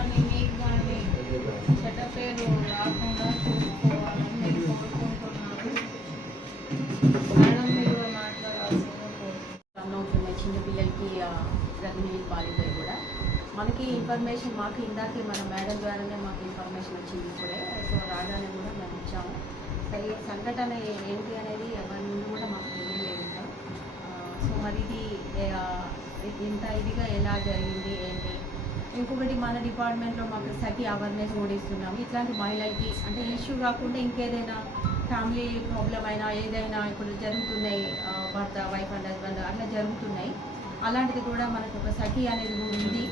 కానీ పేరు రాకుండా కూడా మనకి ఇన్ఫర్మేషన్ మాకు ఇందాకే మన మేడం ద్వారానే మాకు ఇన్ఫర్మేషన్ వచ్చింది ఇప్పుడే. సో రాగానే కూడా మేము ఇచ్చాము. సరే సంఘటన ఏంటి అనేది ఎవరి నుండి కూడా మాకు తెలియలేదు సో మరి ఇది ఇంత ఇదిగా ఎలా జరిగింది ఏంటి? ఇంకొకటి మన డిపార్ట్మెంట్లో మాకు సఖీ అవేర్నెస్ ఓడిస్తున్నాం ఇట్లాంటి మహిళలకి అంటే ఇష్యూ కాకుండా ఇంకేదైనా ఫ్యామిలీ ప్రాబ్లం అయినా ఏదైనా ఇప్పుడు జరుగుతున్నాయి భర్త వైఫ్ అండ్ హస్బెండ్ అట్లా జరుగుతున్నాయి. అలాంటిది కూడా మనకు ఒక సఖి అనేది ఉంది.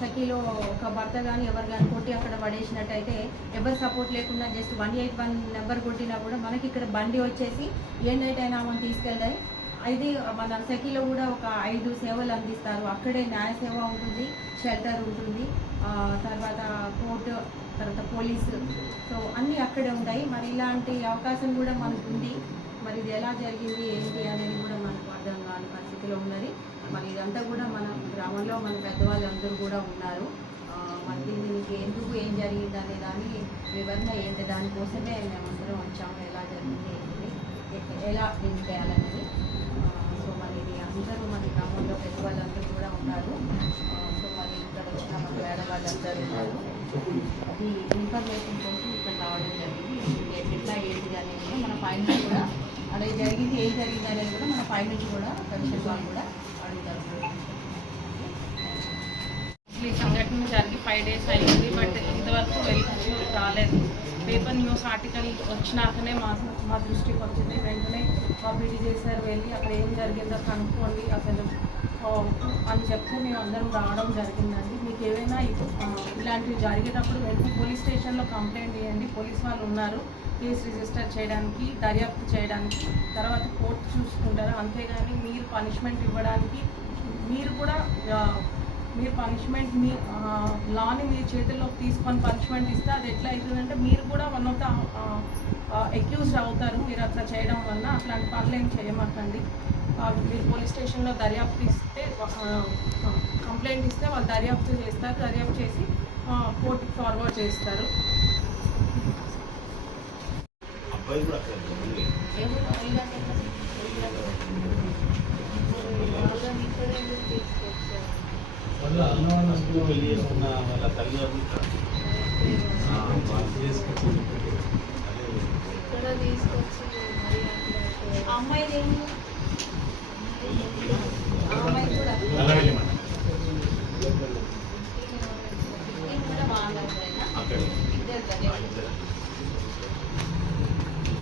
సఖీలో ఒక భర్త కానీ ఎవరు కానీ కొట్టి అక్కడ పడేసినట్టయితే ఎవరు సపోర్ట్ లేకుండా just one eight one number కొట్టినా కూడా మనకి ఇక్కడ బండి వచ్చేసి ఏ నైట్ అయినా మనం తీసుకెళ్ళాలి ఇది మన సఖీలో కూడా ఒక ఐదు సేవలు అందిస్తారు. అక్కడే న్యాయ సేవ ఉంటుంది షెల్టర్ ఉంటుంది. తర్వాత కోర్టు తర్వాత పోలీసు. సో అన్నీ అక్కడే ఉంటాయి. మరి ఇలాంటి అవకాశం కూడా మనకు ఉంది. మరి ఇది ఎలా జరిగింది ఏంటి అనేది కూడా మనకు అర్థం కాని పరిస్థితిలో ఉన్నది. మరి ఇదంతా కూడా మన గ్రామంలో మన పెద్దవాళ్ళందరూ కూడా ఉన్నారు. మరి దీనికి ఎందుకు ఏం జరిగింది అనే దాని వివరణ ఏంటి దానికోసమే మేమందరం వచ్చాము. ఎలా జరిగింది ఏంటి ఎలా ఏం చేయాలనేది ఆ, సో మరి ఇది అందరూ మన గ్రామంలో పెద్దవాళ్ళందరూ కూడా ఉన్నారు. సో మరి ఇక్కడ వచ్చిన మన వాళ్ళందరూ ఉన్నారు. అది ఇన్ఫర్మేషన్ కోసం ఇక్కడ రావడం జరిగింది. ఎట్లా ఏంటి అనేది కూడా మన పైన కూడా అదే జరిగింది ఏం జరిగింది అనేది కూడా మన పై నుంచి కూడా కమిషన్ వాళ్ళు కూడా అడుగుతారు. ఈ సంఘటన జరిగి ఫైవ్ డేస్ అయింది బట్ ఇంతవరకు వెళ్ళి రాలేదు. పేపర్ న్యూస్ ఆర్టికల్ వచ్చినాకనే మా మా దృష్టికి వచ్చింది. వెంటనే మా పీడీ చేశారు వెళ్ళి అక్కడ ఏం జరిగిందో కనుక్కోండి అసలు. అని చెప్తే మేము అందరం రావడం జరిగిందండి. మీకు ఏమైనా ఇలాంటివి జరిగేటప్పుడు వెంటనే పోలీస్ స్టేషన్లో కంప్లైంట్ చేయండి పోలీస్ వాళ్ళు ఉన్నారు. కేసు రిజిస్టర్ చేయడానికి దర్యాప్తు చేయడానికి తర్వాత కోర్టు చూసుకుంటారు. అంతేగాని మీరు పనిష్మెంట్ ఇవ్వడానికి మీరు కూడా మీరు పనిష్మెంట్ మీ లాని మీ చేతుల్లోకి తీసుకొని పనిష్మెంట్ ఇస్తే అది ఎట్లా అవుతుందంటే మీరు కూడా వన్ ఆఫ్ ద అక్యూజ్డ్ అవుతారు. మీరు అట్లా చేయడం వల్ల అట్లాంటి పనులు ఏం చేయమాకండి. ఆ, మీరు పోలీస్ స్టేషన్లో దర్యాప్తు ఇస్తే కంప్లైంట్ ఇస్తే వాళ్ళు దర్యాప్తు చేస్తారు. దర్యాప్తు చేసి కోర్టుకి ఫార్వర్డ్ చేస్తారు. వాళ్ళ తల్లిదండ్రులు Thank you.